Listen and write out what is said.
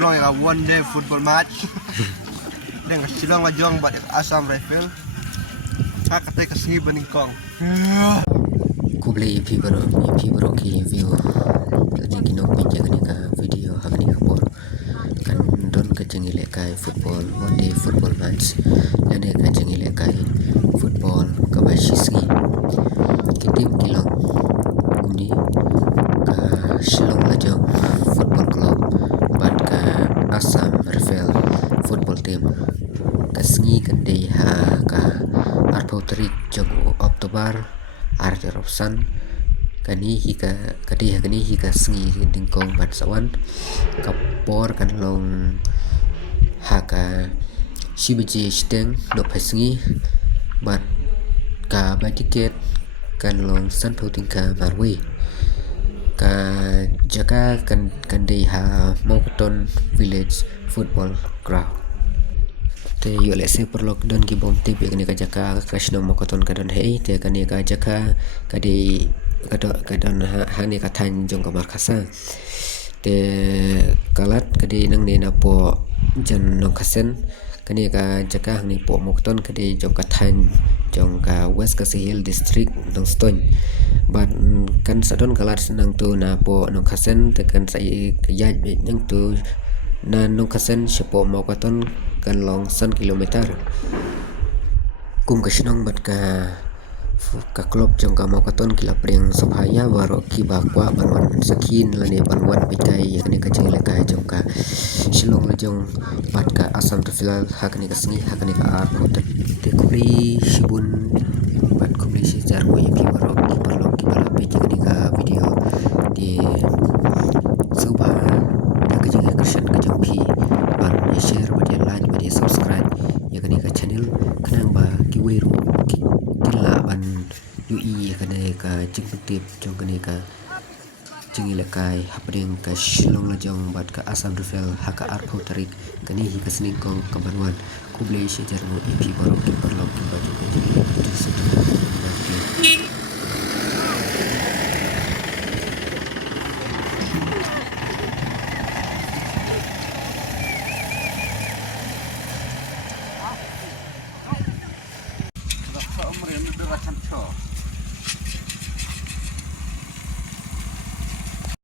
kurang ya one day football match dengan Shillong Lajong bat Assam Rifle hak kata kesini banding kong Kublai pibro ki view jadi kinong pinjang ni ka video hak ni kapor kan don ka jengile kai football one day football match dan ka jengile kai football ka bashisgi kitim kilong kumni ka Shillong Lajong football club bat ka Assam Rifle football team kasngi kan dei ha ka arpotrik jogo Oktober Arjeropsan kani hika sngi dingkong bat sawan kapor kan long haka shibeje steng no pasngi bat ka batiket kan long san thotingka marwe ka jaga kan dei ha Mokoton village football ground te yo lese perlok don ki bom tip ekne ka jaka krishna Mokoton ka don hei te kani ka jaka ka di ka don ha ne ka than jong ka markasa te kalat ka di nang ne na po jan nong kasen kani ka jaka ni po Mokoton ka di jong ka than jong ka West Kasihil district nong ston bat kan sadon kalat nang tu na po nong kasen te kan sai ka yaj nang tu na nong kasen sepo Mokoton kan long 1 kilometer kum kasinong bat ka klub jong ka Mokoton kila preng sophaya waro ki bakwa banwan sakin lane banwan pitai yakni ka jengile ka jong ka Shillong Lajong bat ka Assam Rifle hakni ka sngi hakni ka arpo te kubri shibun bat kubri shijar ko yapi waro ki perlok ki bala pe yakni ka video di subha ka jengile krishan ka jong phi ban ya share ba like ba subscribe yakni ka channel kanang ba ki weru kila ban UI yakni ka jingtip jong kani ka jingile kai hapring ka Shillong Lajong bat ka Assam Rifle haka arpo tarik kani hi ka sning kong kabanwan kublai shijar mo ipi barok ki perlok